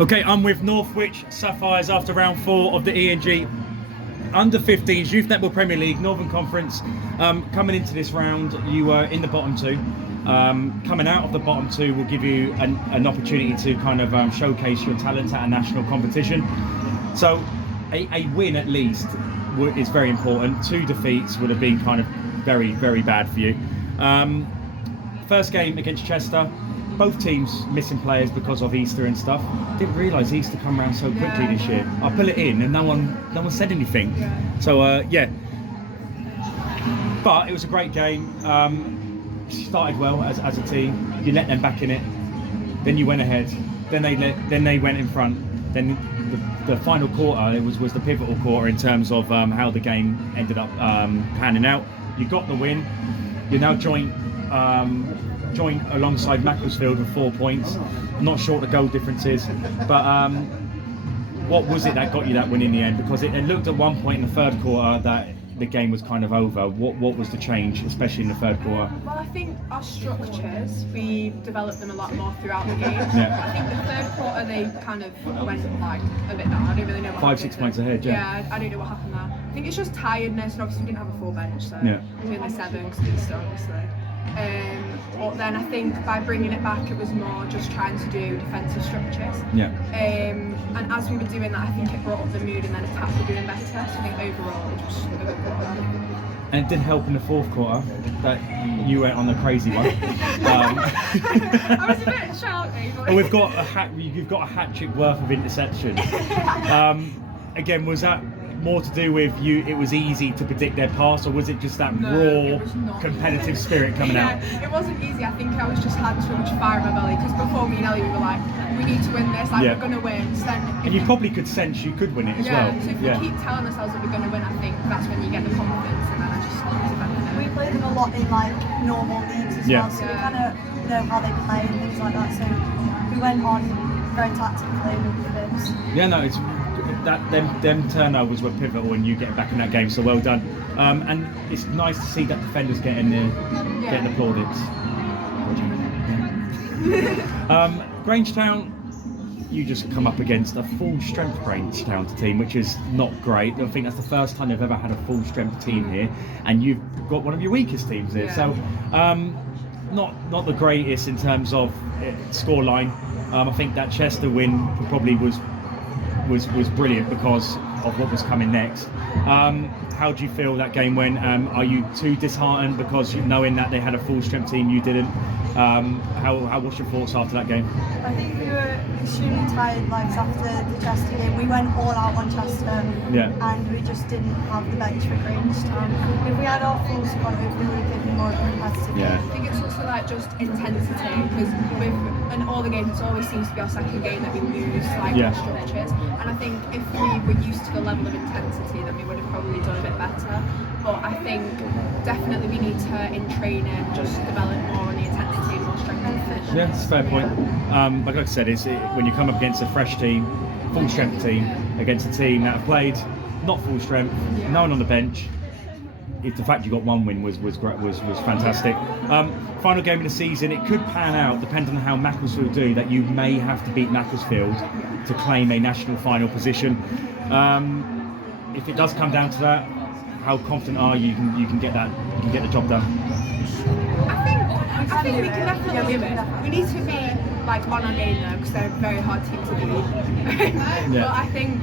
Okay, I'm with Northwich Sapphires after round 4 of the ENG Under 15s Youth Netball Premier League Northern Conference. Coming into this round, you were in the bottom 2. Coming out of the bottom 2 will give you an opportunity to kind of showcase your talents at a national competition. So a win at least is very important. 2 defeats would have been kind of very, very bad for you. First game against Chester. Both teams missing players because of Easter and stuff. Didn't realise Easter come around so quickly this year. I put it in and no one said anything. So yeah. But it was a great game. Started well as a team. You let them back in it. Then you went ahead. Then they went in front. Then the final quarter was the pivotal quarter in terms of how the game ended up panning out. You got the win. You're now joint alongside Macclesfield with 4 points. I'm not sure what the goal difference is, but what was it that got you that win in the end? Because it looked at one point in the third quarter that the game was kind of over. What was the change, especially in the third quarter? Well, I think our structures, we developed them a lot more throughout the game. Yeah. I think the third quarter they kind of went like a bit down. I don't really know what happened. 5-6 points ahead, yeah. I don't know what happened there. I think it's just tiredness, and obviously we didn't have a full bench, so doing the 7 because Easter obviously. But then I think by bringing it back, it was more just trying to do defensive structures. Yeah. And as we were doing that, I think it brought up the mood, and then attack were doing better. So I think overall, it was just a good quarter. And it did help in the fourth quarter that you went on a crazy one. I was a bit shouty. But You've got a hat trick worth of interceptions. Again, was that more to do with you? It was easy to predict their pass, or was it just that raw competitive spirit coming out? It wasn't easy. I think I was just had too much fire in my belly, because before me and Ellie, we were like, we need to win this, like we're going to win. So then, and you probably could sense you could win it as well. So if we keep telling ourselves that we're going to win, I think that's when you get the confidence, and then I just defended it. We played them a lot in like normal leagues as well, so we kind of know how they play and things like that. So we went on very tactically with this. Yeah, no, it's them turnovers were pivotal in you getting back in that game. So well done. And it's nice to see that defenders getting the plaudits. Grangetown, you just come up against a full strength Grangetown team, which is not great. I think that's the first time they've ever had a full strength team here, and you've got one of your weakest teams here. So not the greatest in terms of scoreline. I think that Chester win probably was brilliant because of what was coming next. How do you feel that game went? Are you too disheartened because knowing that they had a full strength team, you didn't? What's your thoughts after that game? I think we were extremely tired. Like after the Chester game, we went all out on Chester, and we just didn't have the bench for Grangetown. If we had our full squad, we would have been more competitive. I think it's also like just intensity, because in all the games, it always seems to be our second game that we lose like our structures. And I think if we were used to the level of intensity, then we would have probably done a bit better. But I think definitely we need to, in training, just develop more on the intensity and more strength and finish. Yeah, that's a fair point. Like I said, when you come up against a fresh team, full strength team, against a team that have played not full strength, no one on the bench, the fact you got one win was fantastic. Final game of the season, it could pan out, depending on how Macclesfield do, that you may have to beat Macclesfield to claim a national final position. If it does come down to that, how confident are you can get that? You can get the job done? I think we can definitely do it. We need to be like on our game though, because they're a very hard team to beat. But I think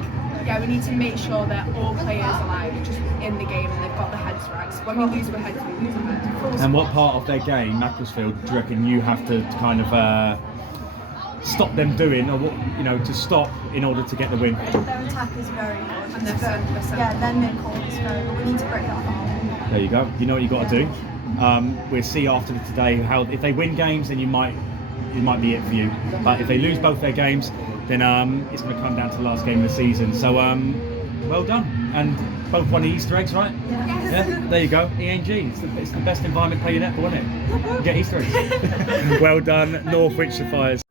we need to make sure that all players are like just in the game and they've got their heads right. So when we lose our heads, we lose our heads. And what part of their game, Macclesfield, do you reckon you have to kind of stop them doing, or to stop in order to get the win? Their attack is very good. And their centre. Yeah, their mid-court is very good. We need to break that down. There you go. You know what you got to do. We'll see after today how if they win games, then it might be it for you. But if they lose both their games, then it's going to come down to the last game of the season. So well done. And both won the Easter eggs, right? Yes. Yeah. There you go. ENG. It's the best environment to play your netball, isn't it? You get Easter eggs. Well done, Northwich Sapphires.